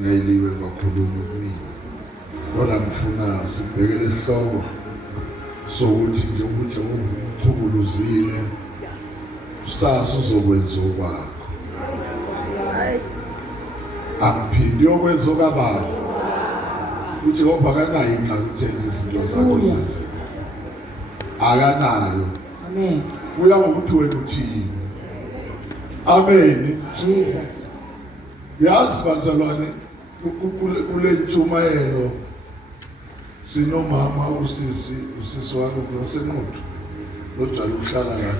ngiyeliwe kwakhuluma ukuningi kodwa ngifuna sibheke lesihloko sokuthi nje ukuthi umchukuluzile kusasa uzokwenza okwakho akuphindi yokwenza okababa uthi ngoba akanayo incaka ukuthenza izinto zakho zenzeke akanayo Amen. kuya ngokuthi wena uthini. Amen. Jesus. Yazi bazalwane kule ntshumayelo sinomama usisi wami nosenquthu lojwayele ukuhlala la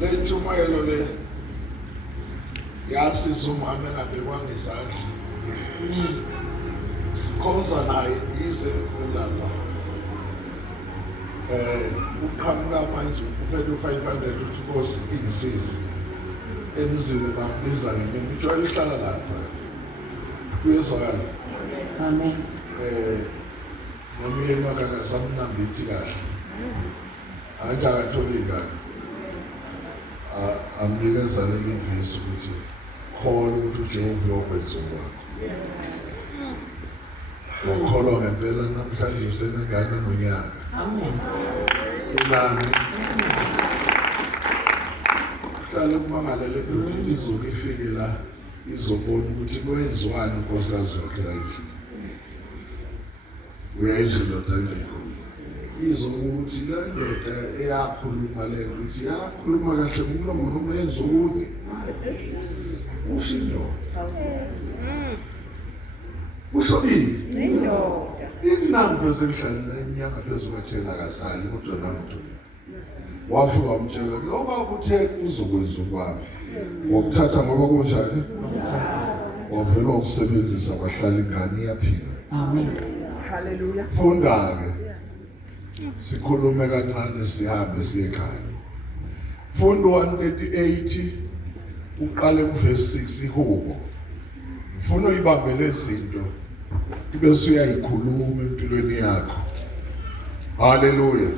le ntshumayelo le yasisa umama engabhekwanga izandla sikhomza naye ize lapha uqhamuka manje uphethe u500 uthi Nkosi ingisize emzini bambiza ngenye ujwayele uhlala lapha kuyezwakala. Amen. Nomyeni wakhe akasamnambithi kahle anje akatholi ingane amnikezane ngevisi ukuthi khona ukuthi uJehova uyokwenza okwakho. Ngokholwa ngempela namhlanje usenengane nonyaka. Amen. Inani hlala kumangalele ukuthi izoke ifike la izobona ukuthi kwenziwani inkosikazi yakhe la endlini. Uyayizolotha nje izokuthi le ndoda eyakhuluma le ukuthi yakhuluma kahle ngomlomo noma yenza ukuthi ushindo usobini indoda izinambo zendlala eminyaka phezulu kathena akasali kodwa namntu wafika wamtshela loba kuthe uzokwenza okwami wokuthatha ngoba kunjani wavela ukusebenzisa kwahlala ingane iyaphila. Amen. haleluya Funda ke sikhulume kancane sihambe siye ekhaya. Fundo 138 uqale kuverse 6 ihubo. Ngifuna uyibambele izinto bese uyayikhuluma empilweni yakho. Haleluya.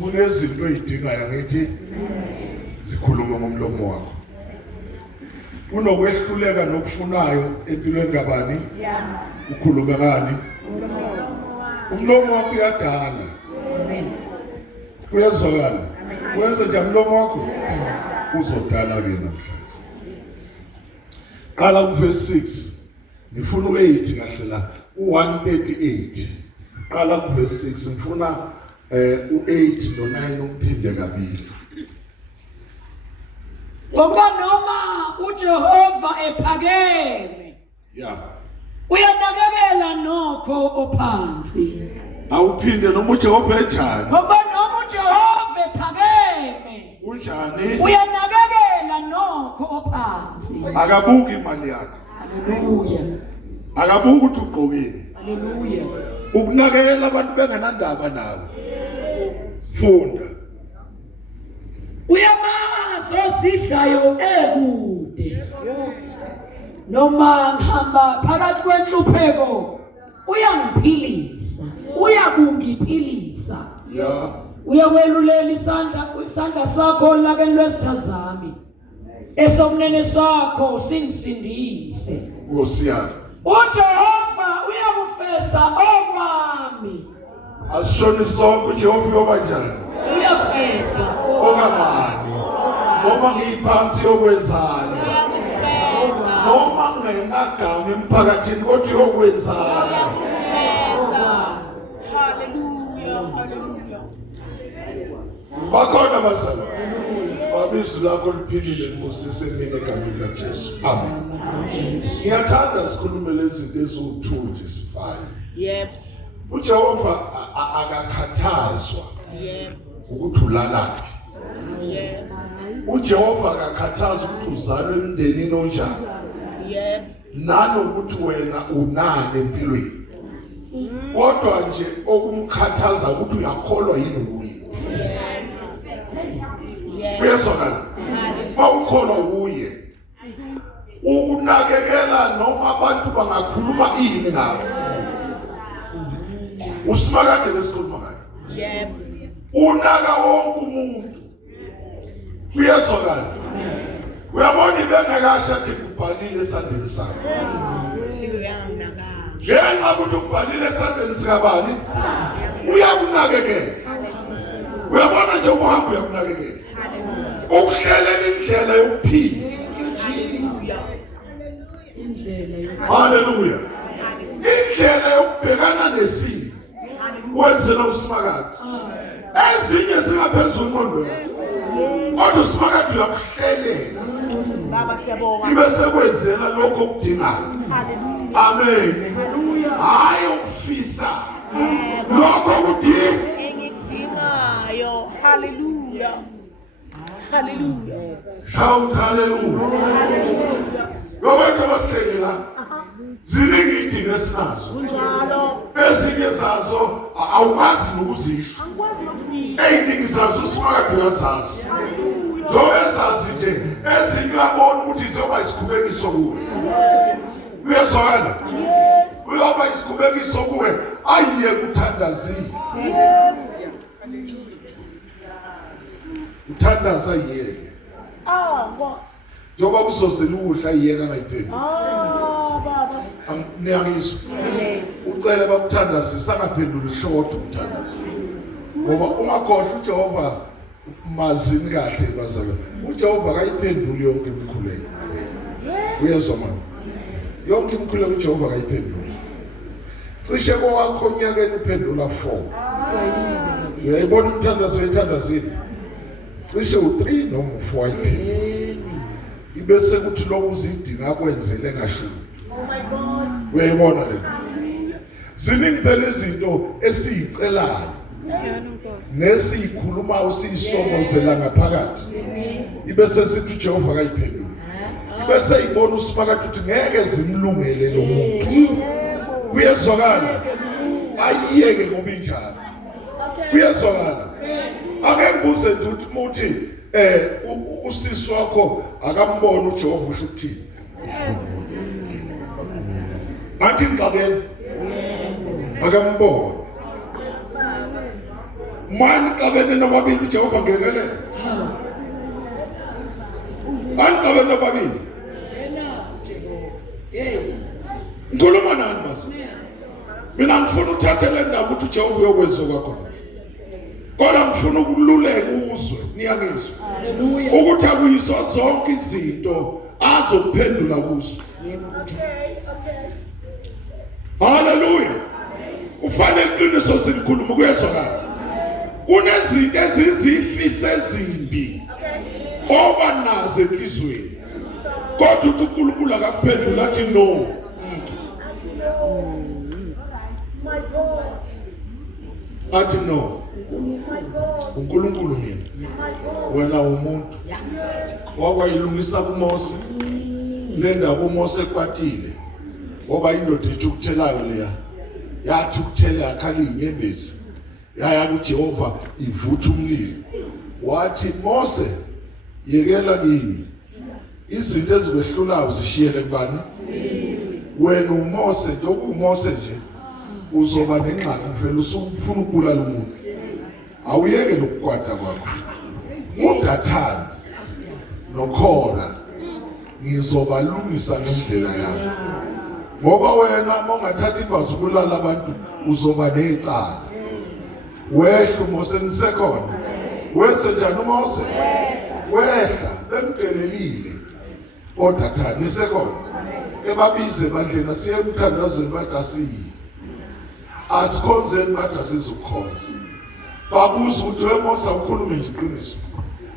Kunezinto ezidingayo ngithi sikhuluma ngomlomo wakho. Unokwehluleka nokufunayo empilweni kabani? Ukhulume ngani? Umlomo wakho uyadala. Amen. Uyazwakala. Wenza nje umlomo wakho uzodala ke namhlanje. Qala kuverse 6. Ngifuna u8 kahle la. U138. Qala kuverse 6 ngifuna u8 no9 umphinde kabili. Ngokuba noma uJehova ephakeme. Yeah. Uyanakekela nokho ophansi. Awuphinde noma uJehova enjani? Ngoba noma uJehova ephakeme. Unjani? Uyanakekela nokho ophansi. Akabuki imali yakho. Haleluya. Akabuki ukuthi ugqokile. Haleluya. Ukunakekela abantu bengenandaba nawe. Funda. Uyamazo sidlayo ekude. Noma ngihamba phakathi kwenhlupheko uyangiphilisa, uyakungiphilisa. Yeah. Uyakwelulela isandla sakho lakeni lwesithazami. Esokunene sakho singisindise. Ngosiyana. uJehova uyakufesa okwami. Asishoni sonke uJehova uyoba njani? Uyafesa Okamani. Noma ngiyiphansi yokwenzani. Noma ngingenagama emphakathini kodwa uyokwenzani. haleluya haleluya Bakhona basala. Babizwi lakho liphilile libusise mina egameni likaJesu. Amen. Ngiyathanda sikhulume lezi zinto eziwu2 nje sifane. yebo uJehova akakhathazwa yebo ukuthi ulalaphi. yebo uJehova akakhathazwa ukuthi uzalwe emndenini onjani. yebo Nanokuthi wena unani empilweni. Kodwa nje okumkhathaza ukuthi uyakholwa yini kuye. yebo Uyezwakala. mawukholwa kuye ukunakekela noma abantu bangakhuluma ini ngawe. Usimakade lesikhuluma ngayo. Yebo. Unaka wonke umuntu. Kuyezwakala. Uyabona ibengekasha athi kubhalile esandleni sakho. Njengoba ukuthi ubhalile esandleni sikabani? Uyakunakekela. Uyabona nje uhambo uyakunakekela. Ukuhlelela indlela yokuphila. Hallelujah. Indlela yokubhekana nesimo. Wenzela usimakade. Ezinye zingaphezulu ingqondo yakho. Kodwa usimakade uyakuhlelela. Baba siyabonga. Ibe sekwenzela lokho okudingayo. Amen. Hayi ukufisa. Lokho kudinga Engikudingayo. Hallelujah. Hallelujah. Shout hallelujah. Ngoba abasihlelela ziningi idingo esinazo. Kunjalo. Ezinye zazo awukwazi nokuzisho. Angikwazi nokusisho. Eziningi zazo usimakade uyazazi. Njengoba ezazi nje ezinye uyabona ukuthi ziyoba isikhubekiso kuwe. Uyezwakala? Uyoba isikhubekiso kuwe ayiye kuthandazile. Uthandaza yeke. Boss. Njengoba kuzozela ukudla yeka ngayiphendula. Baba. Niyangizwa? Ucela bakuthandazisa angaphenduli short umthandazo. Ngoba ungakhohlwa uJehova mazini kahle bazalwane. uJehova akayiphenduli yonke imikhuleko. Uyezwa manje? Yonke imikhuleko uJehova akayiphenduli. Cishe kwakho onyakeni uphendula 4. Uyayibona umthandazo wethandazini? Cishe u3 noma u4 ayiphendula. Ibese kuthi lokhu uzidinga akwenzele ngashuni. Oh my God. Uyayibona le? Ziningi phela izinto esizicelayo. Nesikhuluma usisongozela ngaphakathi. Ibese sithi uJehova akayiphendula. Ibese ibona usimakade ukuthi ngeke zimlungele lo muntu. Kuyezwakala. Ayiyeke ngoba injalo. Kuyezwakala. Angekubuze ukuthi muthi usisi wakho akambona uJehova usho ukuthini. Athi ngixabene. Akambona. Mani kabene nobabili uJehova ngenele. Kabene nobabili. Ngikhuluma nani basi? Mina ngifuna uthathele indaba ukuthi uJehova uyokwenza kwakhona. Kodwa ngifuna ukululeka uzwe, niyangizwa. Hallelujah. Ukuthi akuyizwa zonke izinto azokuphendula kuzo. Hallelujah. Ufanele iqiniso silikhuluma kuyezwakala. Kunezinto ezizifise ezimbi oba nazo enhlizweni. Kodwa uthi uNkulunkulu akaphendula athi no. Athi no. uNkulunkulu mina. Wena umuntu. Wakwayilungisa kuMose. Le ndawo uMose ekwatile. Ngoba indoda ethukuthelayo leya. Yathi ukuthela yakhala inyembezi. Yaya kuJehova ivutha umlilo. Wathi Mose yekela kimi. Izinto ezibehlulayo zishiyele kubani? Wena uMose njengoba uMose nje uzoba nengxaki uvela usufuna ukubulala umuntu. Awuyeke lokukwata kwakho. uDathani noKhora ngizobalungisa ngendlela yakho. Ngoba wena mongathatha ikwazi ukulala abantu uzoba necala. Wehla uMose nisekhona. Wenze njani uMose? Wehla bemgelelile. uDathani nisekhona. Ebabize bandleni siye emthandazweni bathi asiyi. Asikhonzeni bathi asizukhonza. Babuza ukuthi weMose awukhuluma nje iqiniso.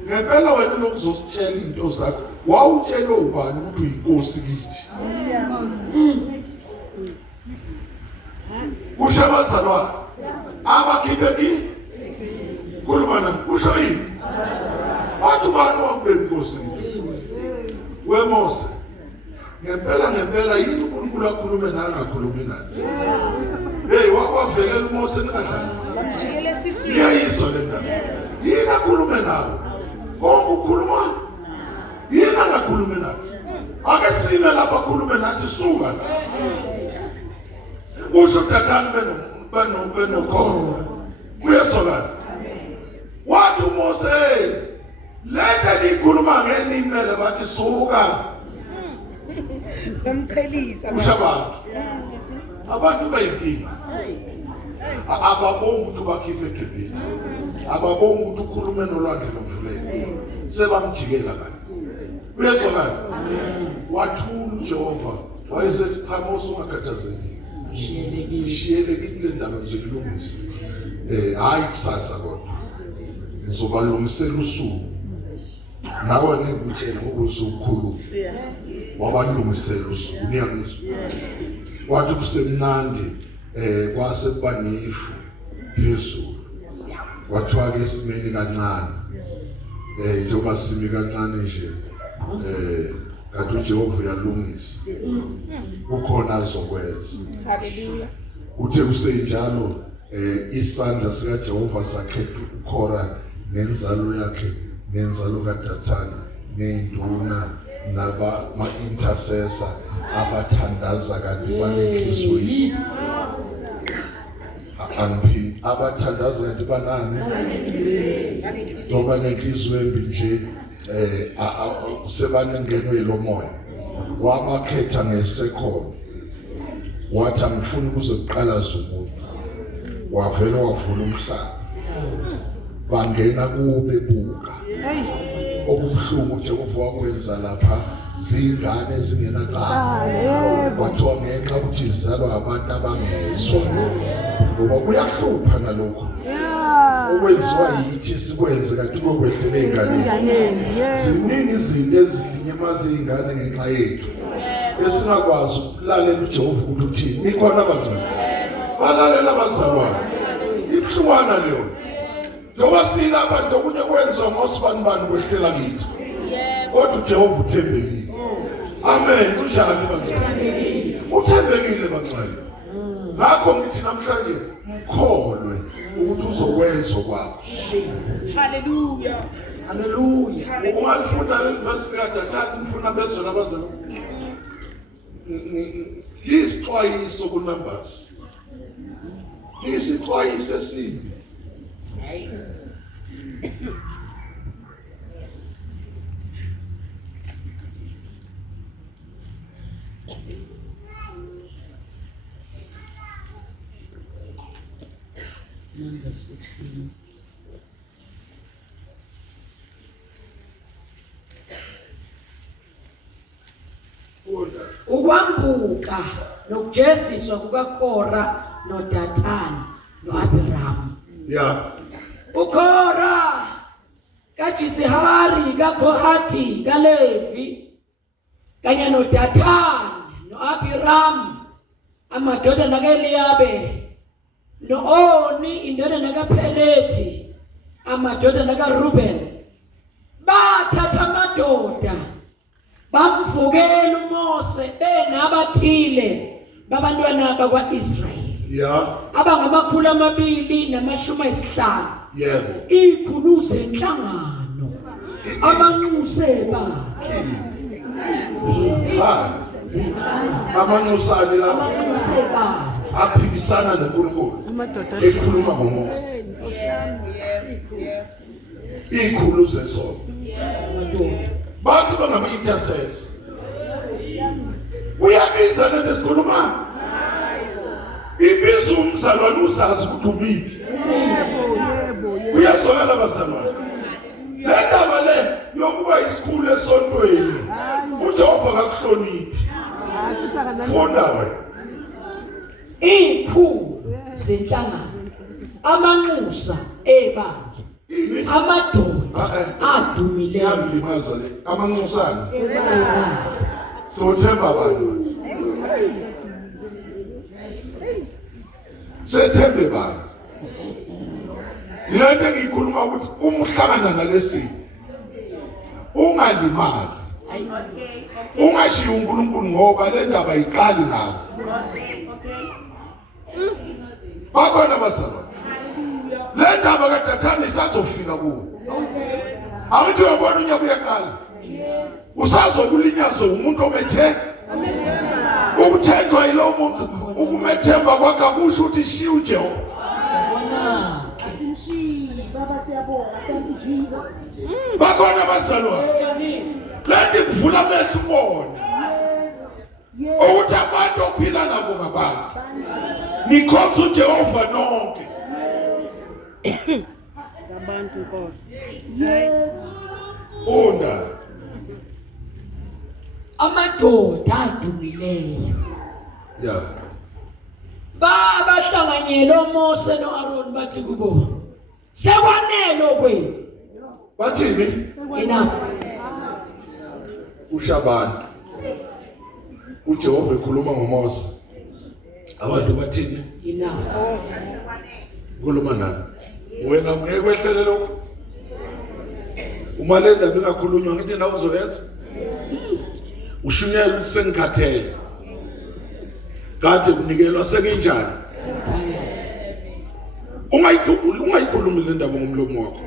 Ngempela wena lokuzositshela into zakho. Wawutshela ubani ukuthi uyinkosi kithi? Kusho abazalwane abakhiphe khuluma nami kusho yini? Bathi ubani wakube inkosi kithi? WeMose. Ngempela yini uNkulunkulu akhulume naye angakhulumi naye? Hey wakwavelela uMose nikadlala. Bamjikele esiswini. Iyayizwa le ndaba. Yini akhulume nawe? Konke ukhuluma yena ngakhulumi nathi. Ake sime lapha akhulume nathi suka la. Usho tathani benokhona. Kuyezwakala. Wathi uMose letha likhuluma ngenimele bathi suka. Bamqhelisa. Ushabantu. Abantu bayinkinga. Ababonga ukuthi bakhiphe eGibhithe. Ababonga ukuthi ukhulume nolwandle lomfuleni. Sebamjikela kanje. Uyezwakala. Wathula uJehova wayesethi cha Mose ungakhathazeki. Shiyelekile kule ndaba nje ilungise. Hayi kusasa kodwa. Ngizobalungisela usuku. Nawe ngikutshela ukuthi ukhulu. Wabalungisela usuku niyangizwa. Wathi kusemnandi kwase kuba nefu phezulu. Wathiwa ke simeni kancane. Njengoba simi kancane nje. Kanti uJehova uyalungisa. Ukhona azokwenza. Hallelujah. Uthe kusenjalo isandla sika Jehova sakhetha uKhora nenzalo yakhe nenzalo kaDathani nenduna naba ma-intercessor abathandaza kanti banenhliziyo abathandaza kanti banani ngoba nenhliziyo embi nje sebanengenwe lomoya wabakhetha ngesekhono wathi angifuni kuze kuqalaze umuntu wavela wavula umhlaba bangena kube buka okubuhlungu nje ukuvakwenza lapha zingane zingenacala wathiwa ngenxa ukuthi izalwa abantu abangezwa ngoba kuyahlupha nalokho okwenziwa yithi sikwenze kanti kokwehlele ey'nganeni ziningi izinto ezilinyamaza iy'ngane ngenxa yethu esingakwazi ukulalela uJehova ukuthi uthini nikhona abangcwele balalela abazalwane ibuhlungwana leyo njengoba silapha nje okunye kwenziwa ngosibanibani kwehlela kithi kodwa uJehova uthembekile amen unjani bangcwele uthembekile bangcwele ngakho ngithi namhlanje mkholwe ukuthi uzokwenza kwakho Hallelujah. Hallelujah. Ungalifunda leverse kaDathani mfuna bezwe labazalwane lisixwayiso kuNumbers lisixwayiso esimbi Number 16. Ukwambuka nokujeziswa kukaKhora noDathani noAbiramu. yeah uKhora kaJisihari kaKhohathi kaLevi kanye noDathani noAbiramu amadodana kaEliyabe no-Oni indodana kaPhelethi amadodana kaRuben bathatha amadoda bamvukela uMose benabathile babantwana bakwa-Israyeli yeah abangama250 yebo ikhulu zenhlangano amanxuse bakhe amanxusane laba amanxuse bakhe aphikisana noNkulunkulu ekhuluma ngoMose ikhulu zesonto amadoda bathi bangama-intercessor uyabiza lento esikhulumayo ibiza umzalwane uzazi ukuthi umiphi uyazwakala bazalwane le ndaba le yokuba isikhulu esontweni uJehova akakuhloniphi funda wena ikhulu zenhlangano amanxusa ebandla amadoda adumileyo yamlimaza le amanxusane ebandla sothemba abantu sethembe bani lento engiyikhuluma ukuthi umhlangana nalesi ungalimali ungashiya uNkulunkulu ngoba le ndaba ayiqali nawe bakhona bazalwane le ndaba kaDathani isazofika kuwe awuthi uyabona unyaka uyaqala usazokulinyazwa umuntu omethe ukuthenjwa yilo muntu ukumethemba kwakhe akusho ukuthi shiya uJehova. Baba siyabonga. Thank you Jesus. Bakhona abazalwane lethi kuvula amehlo ubone Yes. ukuthi abantu ophila nabo ngabantu nikhonza uJehova nonke. Ngabantu Nkosi. Yes. Funda Amadoda adumileyo ya bahlanganyela uMose noAaron bathi kubo sekwanele okwenu. bathini Enough. ushabantu uJehova ekhuluma ngoMose abantu bathini Enough. ukhuluma nani wena ngeke kwehlele lokho uma le ndaba ingakhulunywa ngithi na uzoyenza ushunyela sengikhathele kade kunikelwa sekinjani ungayikhulumi le ndaba ngomlomo wakho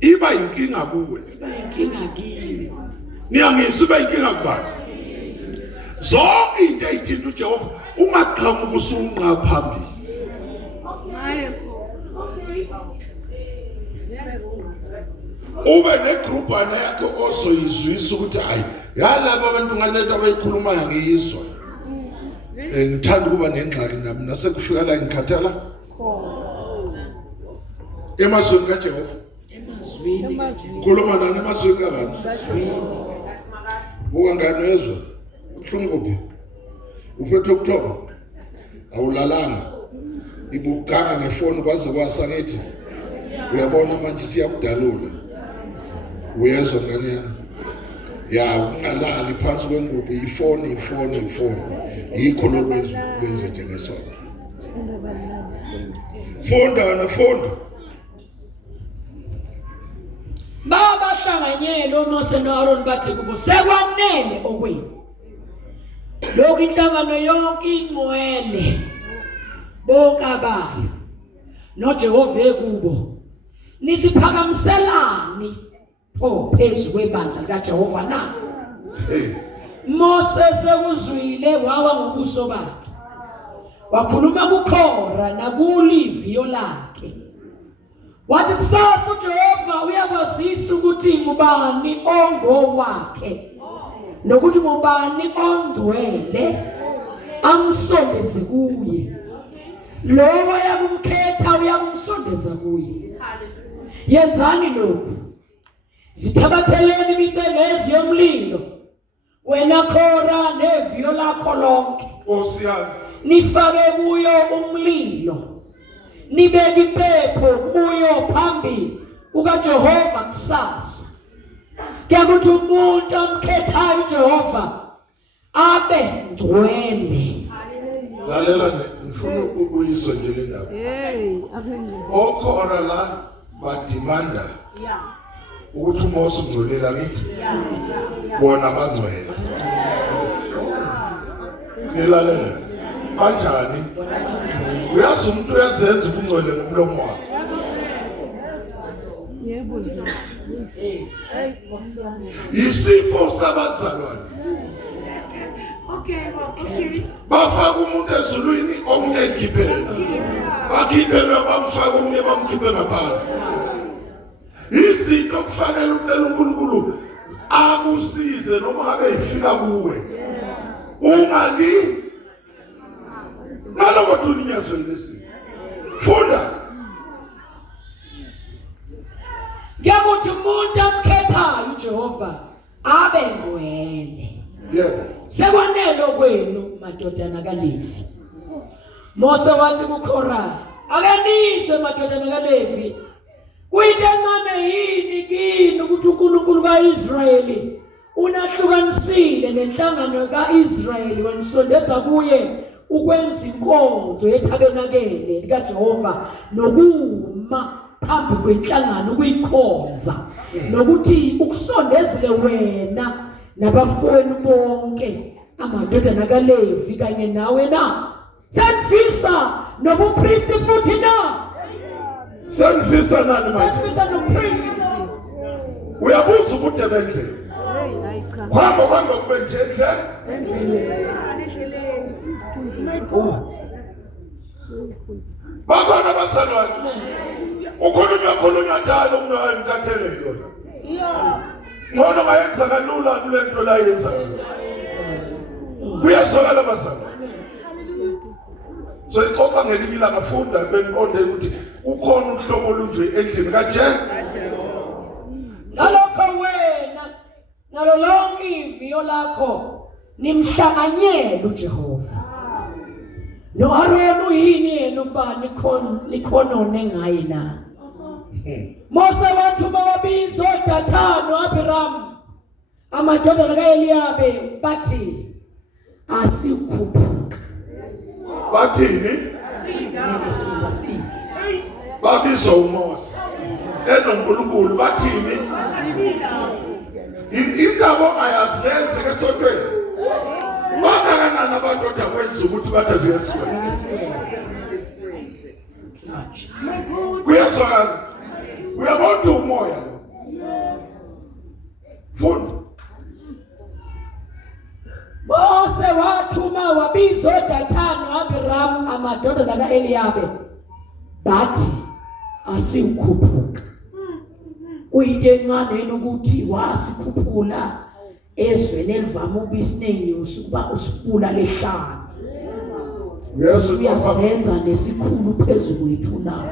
iba inkinga kuwe Inkinga kimi. niyangizwa iba inkinga kubani zonke into eyithinta uJehova ungaqhamuka usunqa phambili ube negrupana yakho ozoyizwisa ukuthi hayi yalabo abantu ngalento abayikhulumayo ngiyizwa ngithanda ukuba nengxaki nami nasekufika la ngikhathala emazweni kaJehova Emazwini ngikhuluma nani emazweni kabani ukangani wezwa uhlungu kuphi uphethwe ukuthoma awulalanga ibukanga ngefoni kwaze kwasangithi uyabona manje siyakudalula uyezwa ngani yami ya ungalali phansi kwengubo ifoni yikho lokwenza njengesonto funda bahlanganyela uMose noAaron bathi kubo sekwanele okwenu. Lokhu inhlangano yonke ingcwele bonke abayo noJehova ekubo nisiphakamiselani phezulu kwebandla kaJehova na. Mose sekuzwile wawa ngobuso bakhe wakhuluma kuKhora nakuLiviyo lakhe wathi kusasa uJehova uyakwazisa ukuthi ngubani ongowakhe nokuthi ngubani ongcwele amsondeze kuye. Lowo yakumkhetha uyakumsondeza kuye. Yenzani lokhu, zithabatheleni imicengezi yomlilo wena Khora neviyo lakho lonke osiyami nifake kuyo umlilo nibeke impepho kuyo phambili kukaJehova kusasa. Kuyakuthi umuntu amkhethayo uJehova abe ngcwele. lalela ngifuna ukuyizwa nje le ndaba okhona la badimanda ukuthi uMose ungcolela kithi bona bangcwele nilalela kanjani uyazi umuntu uyazenza ukungcwele ngomlomo wakhe Yebo nje. isifo sabazalwane Okay. bafaka umuntu ezulwini omunye ekhiphela bakhiphelwe bamfaka omunye bamkhiphe ngaphandle izinto kufanele ucela uNkulunkulu akusize noma ngabe ifika kuwe ungali naloko thulinyazwe lesi funda Kuyakuthi umuntu amkhethayo uJehova abe ngcwele. yebo Sekwanele okwenu madodana kaLevi. Mose wathi kuKhora akanizwe madodana kaLevi kuyinto encane yini kini ukuthi uNkulunkulu kaIsrayeli unahlukanisile nenhlangano kaIsrayeli wanisondeza kuye ukwenza inkonzo yethabenakele likaJehova nokuma phambi kwenhlangano ukuyikhonza nokuthi ukusondezile wena nabafowenu bonke amadodana kaLevi kanye nawe na senifisa nobupristi futhi na senifisa nani manje senifisa nobupristi uyabuza ukuthi ebendlela Kwamba kube nje My God. bakhona basalwane ukhulunywa njalo umuntu ayimthathele yona Yeah. ngoba bayenza kalula kule nto la yenza kuyazwakala basalwane so ixoxa ngelinye ilanga funda beniqonde ukuthi ukhona uhlobo olunje endlini kanje ngalokho wena nalo lonke iviyo lakho nimhlanganyele uJehova no-Aroni uyini yena ukuba nikhonone ngaye na Mose wathuma ababizo Dathani no-Abhiramu amadodana ka-Eliyabe bathi asikhuphuka bathini babizwa uMose enoNkulunkulu bathini indaba ayaziyenze kesontweni bakanana abantu othakwenza ukuthi bathi ziyasiwenza My God. kuyazwakala uyabona umoya lo funda Mose wathuma wabizo Dathani no-Abhiramu amadodana ka-Eliyabe bathi asikhuphuka kuyinto encane ukuthi wasikhuphula ezweni elivama ubisi nenyosi ukuba usipula lehlane uyazenza nesikhulu phezulu kwethu na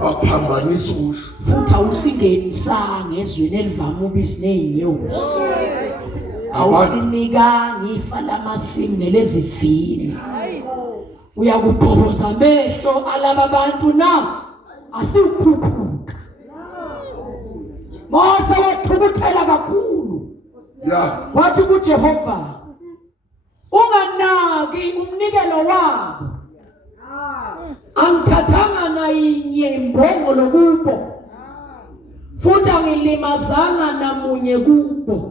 baphambanisa usho futhi awusingenisanga ezweni elivama ubisi nenyosi awusinikanga ifa lamasimu nelezivini uyakubhoboza amehlo alaba bantu na asikhuphuka Mose wathukuthela kakhulu ya wathi kuJehova unganaki umnikelo wabo angithathanga nayinye imbongolo kubo futhi angilimazanga namunye kubo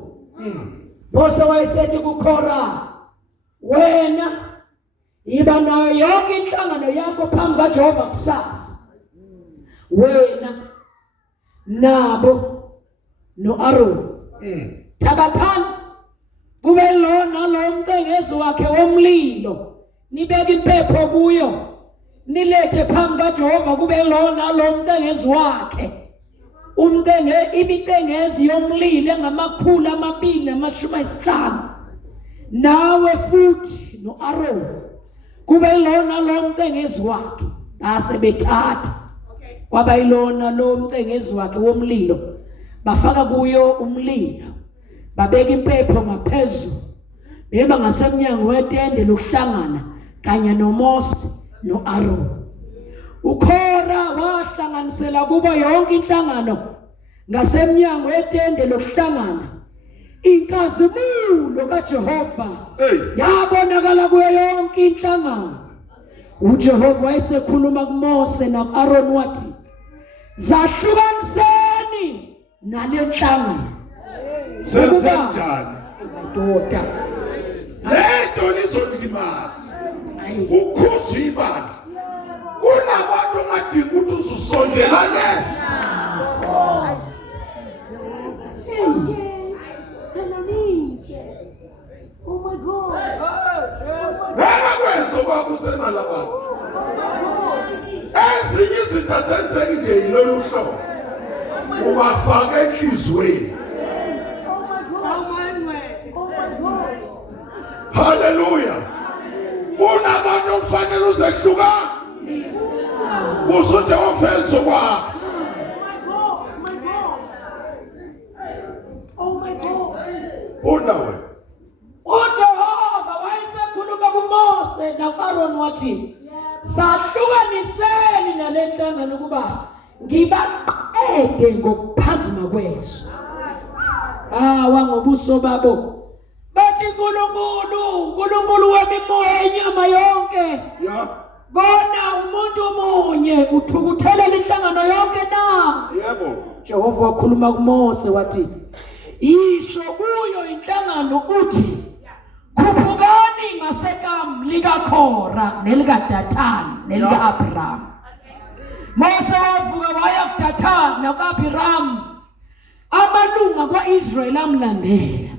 Mose wayesethi kuKhora wena iba nayo yonke inhlangano yakho phambi kaJehova kusasa wena nabo no-Aroni thabathani kube lona lo mcengezi wakhe womlilo nibeke impepho kuyo nilethe phambi kaJehova kube lona lo mcengezi wakhe imicengezi yomlilo engama250 nawe futhi no-Aroni kube lona lo mcengezi wakhe base bethatha kwaba yilona lo mcengezi wakhe womlilo bafaka kuyo umlilo babeka impepho ngaphezulu beba ngasemnyango wetende lokuhlangana kanye noMose no-Aroni uKhora wahlanganisela kubo yonke inhlangano ngasemnyango wetende lokuhlangana inkazimulo kaJehova yabonakala kuyo yonke inhlangano uJehova wayesekhuluma kuMose no-Aroni wathi zahlukaniseni nalenhlangano senzenjani madoda lento lizolimaza ukhuza ibandla kunabantu ongadinga ukuthi uzusondelane Oh my God. ngakwenza okwakusenalabantu ezinye izinto azenzeki nje yilolu hlobo ubafake enhliziyweni Oh my God. haleluya kunabantu okufanele uzehlukanise uzothi awufenze kwakho My God. Oh my God. funda wena uJehova wayesekhuluma kuMose no-Aroni wathi sahlukaniseni nalenhlangano kuba ngibaqede ngokuphazima kweso wangobuso babo bathi uNkulunkulu wami imoya yenyama yonke ya bona umuntu munye uthukuthelela inhlangano yonke na yebo Jehova wakhuluma kuMose wathi isho kuyo inhlangano uthi khuphukani ngasekam likaKhora nelikaDathani nelika-Abhiramu Mose wavuka waya kuDathani naku-Abhiramu amalunga kwa-Israyeli amlandela.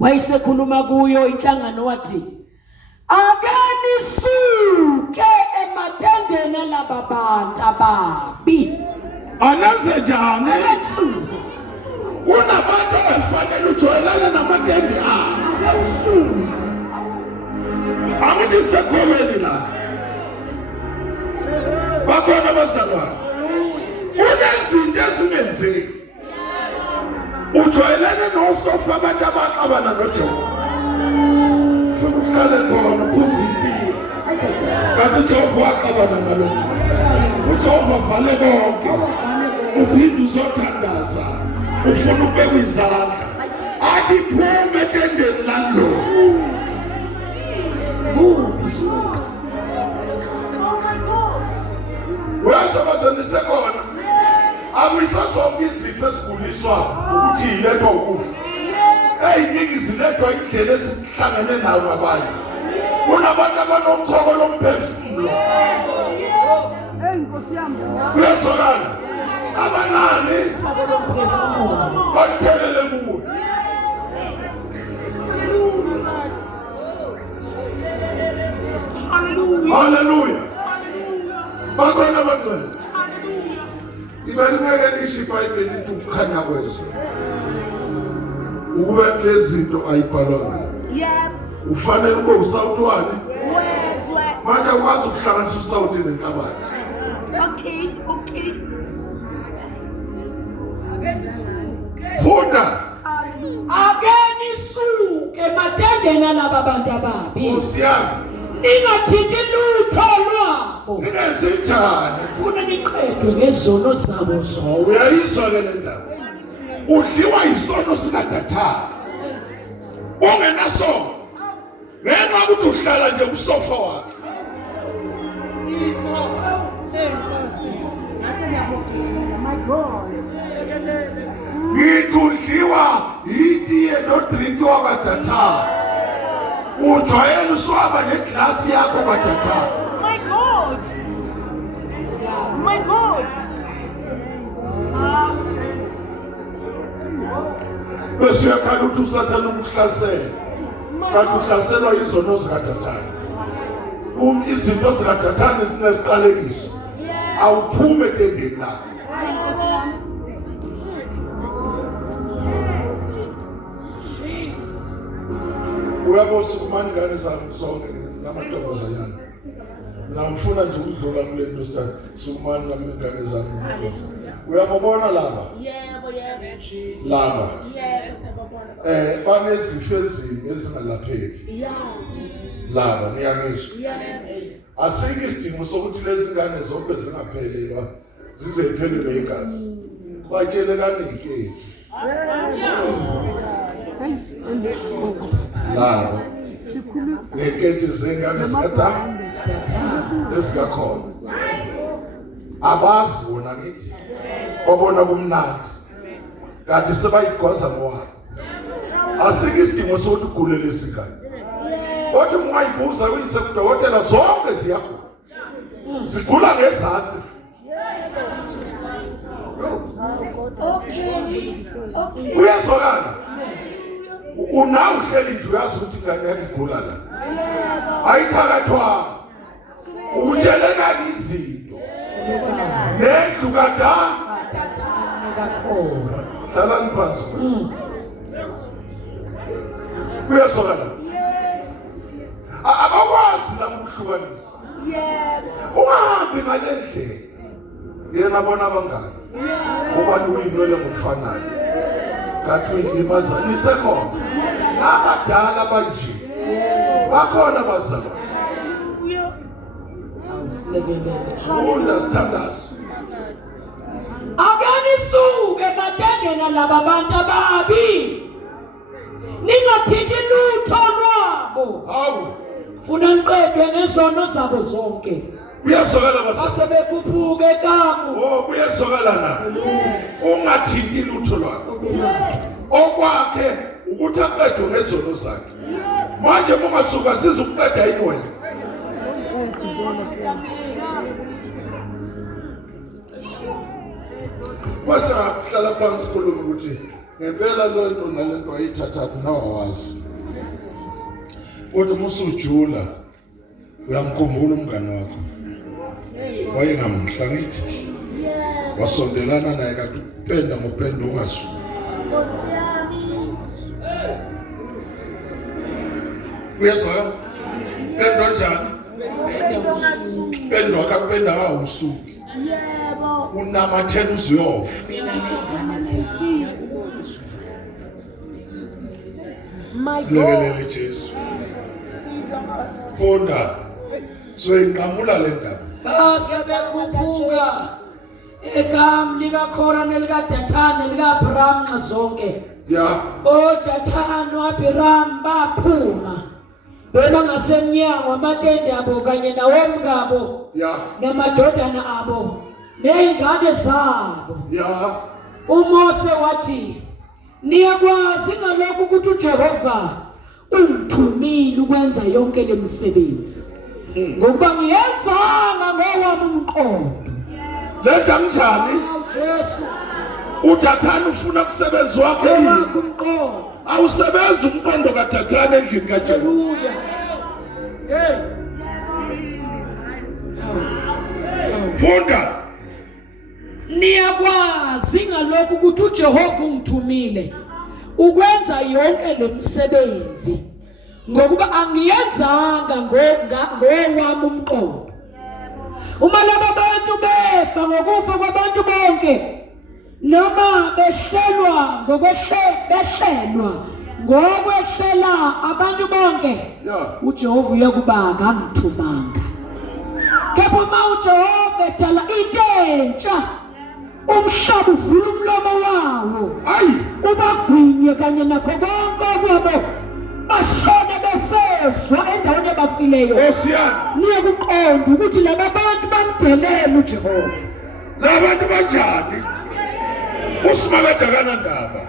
Wayesekhuluma kuyo inhlangano wathi, ake nisuke ematendeni alaba bantu ababi. Anenze njani? Akusuke. Kunabantu abafanele ujwayelane namatende abo. Akusuke. Angithi sekhomeni la. Bakhona abazalwane. Unezinto ezingenzeki. Ujwayelane nosofa abantu abaxabana noJehova. Sokuhlale khona uphuza impilo. Kanti uJehova waxabana nalokho. uJehova vale konke. Uphinde uzothandaza. Ufuna ukubeka izandla. Athi phume etendeni lalo. Uyasebenzisa khona. Akusazonke izifo eziguliswa ukuthi yilethwa ukufa. Eyiningi zilethwa indlela esihlangene nayo abanye. Kunabantu abanomkhoko lomphefumulo. Uyazolana. Abanani bathelele kuwe. Hallelujah. Bakhona abantwana. Ibaluleke lisho iBhayibheli ukuthi ukukhanya kwezwe. Ukube lezinto ayibhalwanga. Yep. Ufanele ube usawutwane. Wezwe. Manje akwazi ukuhlanganisa usawuti nenhlabathi. Okay, okay. Funda. Ake nisuke ematendeni alaba bantu ababi. Usiyami. Ningathinti lutho lwabo. Ningesenjani. Ufuna niqedwe ngezono zabo zonke. Uyayizwa ke le ndaba. Udliwa isono sikaDathani. Ungenasono. Ngenxa ukuthi uhlala nje kusofa wakhe. My God. Ngidliwa itiye nodrinki wakaDathani. Ujwayele uswaba neglasi yakho kaDathani. My God. My God. Bese uyakhala ukuthi usathana umhlasela. Kanti uhlaselwa izono zikaDathani. Izinto zikaDathani sinesiqalekiso. Awuphume etendeni lakho. Uyabona ukumani ngane zami zonke namantombazanyana. Ngifuna nje ukudlula kule nto sithatha sukumani namengane zami. Uyabona laba? Yebo, yebo. Laba. Yebo, sababona. Banezifo ezingalapheki. Yeah. Laba niyangizwa. Yeah. Asikho isidingo sokuthi lezi ngane zonke zingaphelelwa zize iphelelwe igazi. Batshele kanike. Laba. Nekete zengane zikaDathani. Lesikakhona. Abazi bona ngithi. Babona kumnandi. Kanti sebayigwaza ngowa. Asikho isidingo sokuthi ugule lesingane. Othi ungayibuza uyise kudokotela zonke ziyagula. Zigula ngezansi. Okay. Okay. Uyazwakala. Una uhleli nje uyazi ukuthi ingane yakhe igula la. Ayithakathwa. Utsheleka izinto. Nendlu kaDathani. Hlala ngiphansi. Uyazwakala. Abakwazi lakuhlukanisa. Yes. Ungahambi ngalendlela. Yena bona abangani. Ubani uyinwele ngokufanayo. Kanti uyimazanise khona. Abadala banje. Bakhona bazalwa. Hallelujah. Understandas. Ake nisuke ematendeni alaba bantu ababi. Ningathinti lutho lwabo. Hawu. Funa niqedwe ngezono zabo zonke. Uyazwakala basebenzisi. Asebekhuphuke kamu. Oh, uyazwakala na. Ungathinti lutho lwakho. Okwakhe ukuthi aqedwe ngezono zakhe. Manje mungasuka sizokuqeda yini wena? Mase hlala phansi khuluma ukuthi ngempela lo nto nalento ayithatha nawawazi. Kodwa musujula uyamkhumbula umngane wakho. Wayengamhla ngithi. Wasondelana naye kanti upenda ngopenda ungasuki. Uyezwa? Pendo njani? Pendo akapenda awusuki. Yebo. Unamathela uziyofa. Silekelele Jesu. Funda. Soyinqamula le ndaba. Basebekhuphuka egama likaKhora nelikaDathani nelikaAbram zonke. Ya. ODathani noAbram baphuma beba ngasemnyango amatende abo kanye nawomngabo Ya. namadodana abo neingane zabo. Ya. uMose wathi niyakwazi ngalokho ukuthi uJehova ungithumile ukwenza yonke lemisebenzi ngokuba ngiyenzanga ngowami umqondo. Lenda njani? Jesu uDathani ufuna kusebenza wakhe yini? wakho umqondo. Awusebenza umqondo kaDathani endlini kaJehova. Haleluya. Hey. Funda. Niyakwazi ngalokho ukuthi uJehova ungithumile ukwenza yonke lemisebenzi ngokuba angiyenzanga ngowami umqondo. Uma laba bantu befa ngokufa kwabantu bonke noma behlelwa behlelwa ngokwehlela abantu bonke, Ya. uJehova uyakuba ngangithumanga. Kepha uma uJehova edala into entsha umhlaba uvula umlomo wawo Hayi. ubagwinye kanye nakho konke kwabo bashone besezwa endaweni abafileyo. Osiyana. Niye kuqonda ukuthi laba bantu bamdelela uJehova. Labantu banjani? Usimakade kanandaba.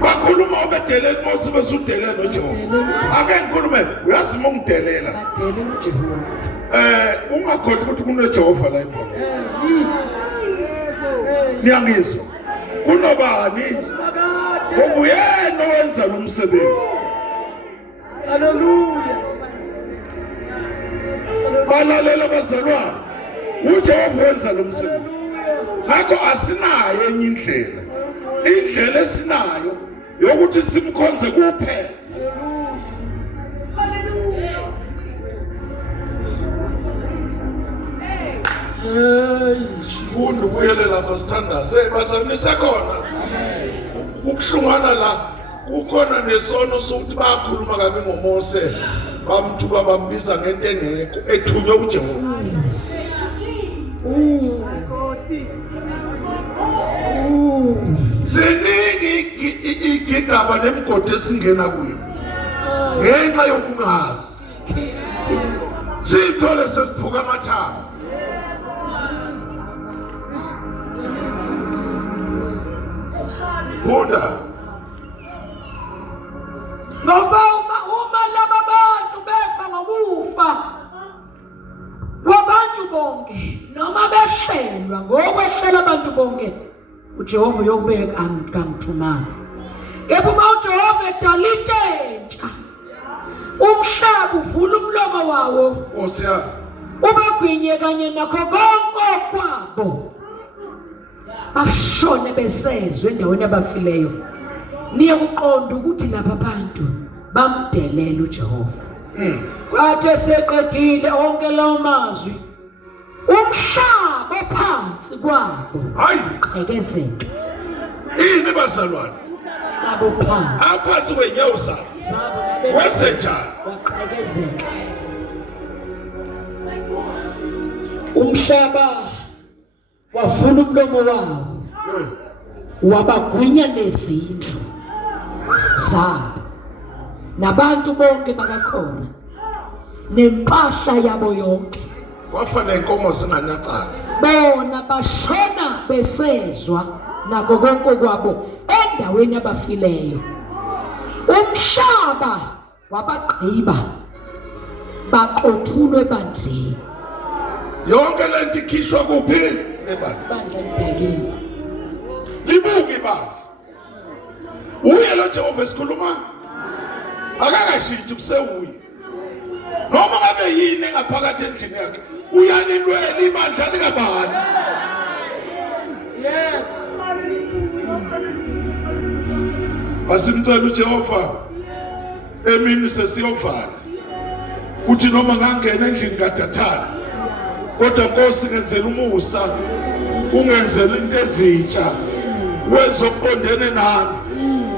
Bakhuluma ubedelela Mose besudelela noJehova. Ake ngikhulume uyazi uma ungidelela. Badelela uJehova. Ungakhohlwa ukuthi kunoJehova la emva. Niyangizwa? Kunobani? Uyena owenza lo msebenzi. Haleluya. Balalela bazalwane. uJehova wenza lo msebenzi. Ngakho asinayo enye indlela. Indlela esinayo yokuthi simkhonze kuphela. Funda ubuyele lapha sithandaze. Basanise khona. Ukuhlungana la kukhona nesono sokuthi bakhuluma kabi ngoMose bamthuka bambiza ngento engekho ethunywe uJehova. Siningi igigaba nemigodi esingena kuyo ngenxa yokungazi. Sithole sesiphuka amathambo. Funda. Ngoba uma laba bantu befa ngokufa kwabantu bonke noma behlelwa ngokwehlela abantu bonke, uJehova uyokubeka angithumanga. Kepha uma uJehova edala into entsha umhlaba uvula umlomo wawo Osiyana. ubagwinye kanye nakho konke kwabo bashone besezwe endaweni abafileyo. Niye kuqonda ukuthi laba bantu bamdelela uJehova. Kwathi eseqedile onke lawo mazwi umhlaba phansi kwabo Hayi. qhekezeka. Ini bazalwane? Labo phansi Aphansi kwenyawo zabo. zabo Wenze njani? waqhekezeka. Umhlaba wavula umlomo wawo wabagwinya nezindlu zabo nabantu bonke bakaKhora nempahla yabo yonke. Wafana inkomo zinganacala. Bona bashona besezwa nakho konke kwabo endaweni abafileyo. Umhlaba wabagqiba baqothulwe ebandleni. Yonke lento ikhishwa kuphi? ebandla. Bandla libhekile. Libuke ibandla. Uye lo Jehova esikhuluma. Akakashintshi kusewuye. Noma ngabe yini engaphakathi endlini yakhe, uyanilwela ibandla likabani. Yes. Asimcela uJehova emini sesiyovala. Uthi noma ngangena endlini kaDathani, kodwa Nkosi ngenzela umusa, ungenzela into ezintsha, wenze okuqondene nami,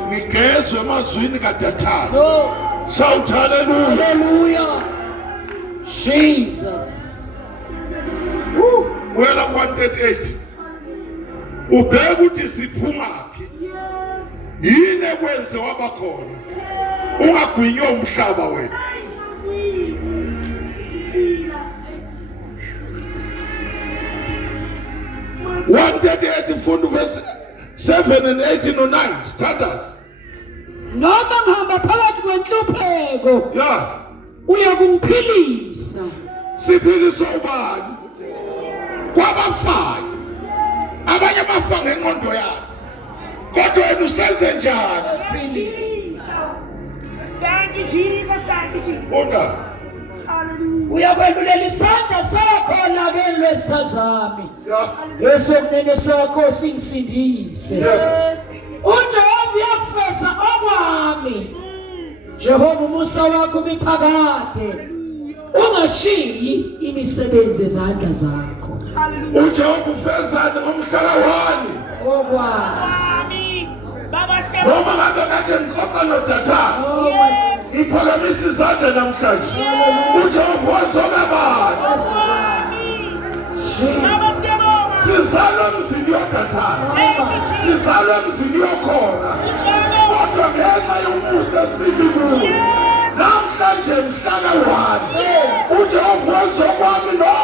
ngigezwe emazwini kaDathani. Shout hallelujah. Hallelujah. Jesus. Wela 138. Ubheka ukuthi siphumaphi. Yini ekwenze waba khona. Ungagwinywa umhlaba wena. Funda verse 7 and 8 no 9. Standards. Noma ngihamba phakathi kwenhlupheko, Yeah. uyakungiphilisa. Siphiliswa ubani? Kwabafayo. Abanye bafa ngenqondo yabo. Kodwa wena usenze njani? Thank you, Jesus. Thank you, Jesus. Funda. Hallelujah. Uyakwelulela isandla sakho nakeni lwesithazami. Yeah. Esokunene sakho singisindise. Yeah. uJehova uyakufeza okwami. Jehova umusa wakho ubiphakade. Ungashiyi imisebenzi yezandla zakho. uJehova ufezane ngomhlaka 1. Okwami. Baba Noma ngabe kade ngixoxa noDathani, iphakamisa izandla namhlanje. uJehova wazokabani. Sizalwa emzini yoDathani, sizalwa emzini yokhona, kodwa ngenxa yomusa esibi kuwo, namhlanje mhlaka 1 uJehova wazokwami lo.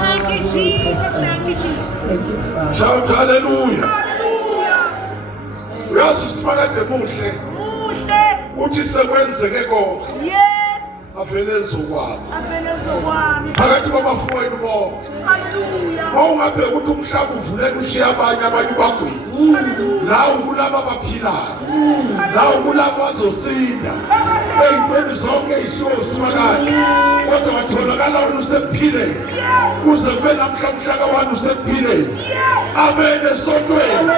Thank you, Jesus. Thank you, Jesus. Thank you, Father. Shout hallelujah. Hallelujah. Uyazi usimakade muhle uthi sekwenzeke konke Yes. avele enzokwabo Abenzo wami. phakathi kwabafowenu bonke. Hallelujah. Mawungabheka ukuthi umhlaba uvuleka ushiya abanye ubagwini, nawe kulabo abaphilayo, nawe kulabo abazosinda ey'ntweni zonke ey'shiwo usimakade, kodwa watholakala wena usekuphileni, kuze kube namhla mhlaka 1 usekuphileni. Amen esontweni.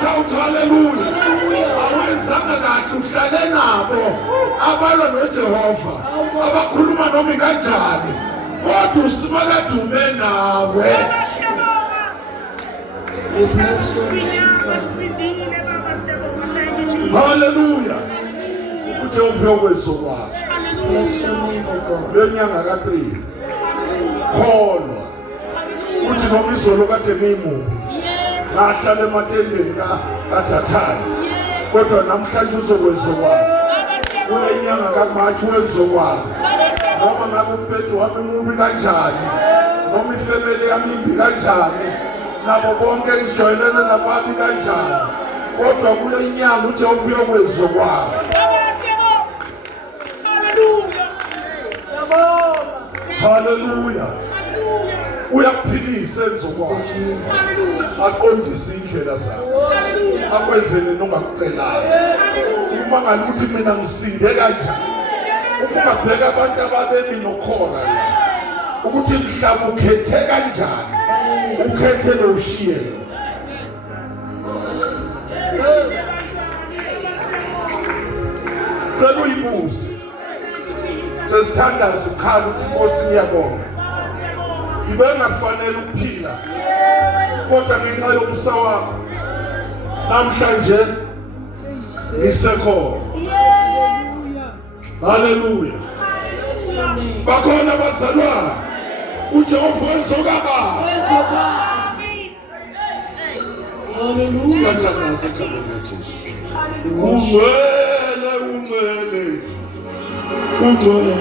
Shout hallelujah. Awenzanga kahle, uhlale nabo abalwa noJehova, abakhuluma noma kanjani, kodwa usimakade ume nawe. We bless your name, Father. Thank you, Jesus. Hallelujah. uJehova uyokwenza okwakhe. Bless your name, O God. Lenyanga ka3 kholwa uthi noma izolo kade ngimubi, ngahlala ematendeni kaDathani, kodwa namhlanje uzokwenza okwakhe. Kulenyanga kaMashi wenza okwakhe. Noma ngabe umphetho wami mubi kanjani, noma ifamily yami imbi kanjani, nabo bonke ngijoyelene nababi kanjani, kodwa kulenyanga uJehova uyokwenza okwakhe. Hallelujah. Uyakuphilisa enzokwakhe, aqondise indlela zakho, akwenzele nongakucelayo. Uma ngabe uthi mina ngisinde kanjani, ungabheka abantu ababemi nokhora ukuthi mhlawumbe ukhethe kanjani, ukhethe lo ushiyelo. Cela uyibuze. Sesithandaza ukhala ukuthi Nkosi ngiyabonga. Ibe ngafanele ukuphila, kodwa ngenxa yomusa wakho namhlanje ngisekhona. Hallelujah. Bakhona abazalwane uJehova wenzokaba. Hallelujah. Uyathandaza egameni likaJesu. Ungcwele, ungcwele, ungcwele.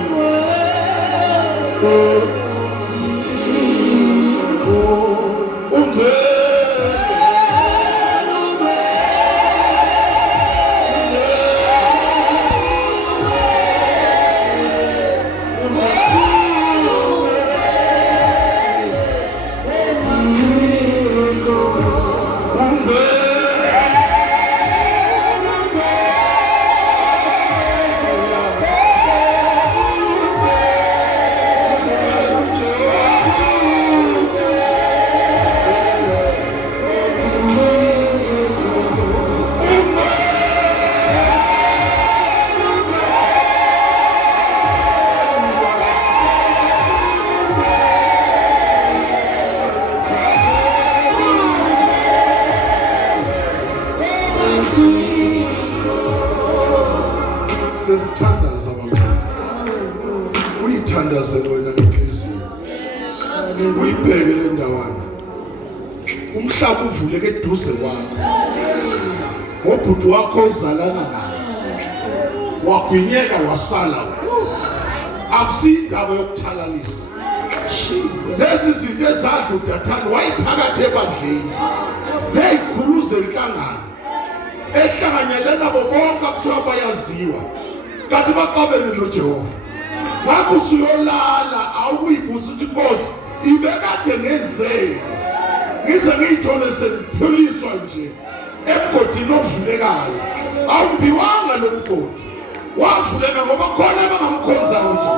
Sesithandaza bantwana, uyithandaze wena ngenhliziyo, uyibheke le ndawana, umhlaba uvuleke eduze kwakho, ngobhuti wakho ozalana naye wagwinyeka wasala. Akusindaba yokuthalalisa lezi zinto ezadla udathane wayiphakathi ebandleni neyikhuluza enhlangano ehlanganyele nabo bonke akuthiwa bayaziwa kanti baqabele noJehova. Ngakho usuyolala awuyibuza ukuthi Nkosi ibekade ngenzeni ngize ngiyithole sengiphiliswa nje emgodini ovulekayo. Awumbiwanga lo mgodi, wavuleka ngoba khona abangamkhonzayo nje.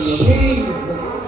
Jesus.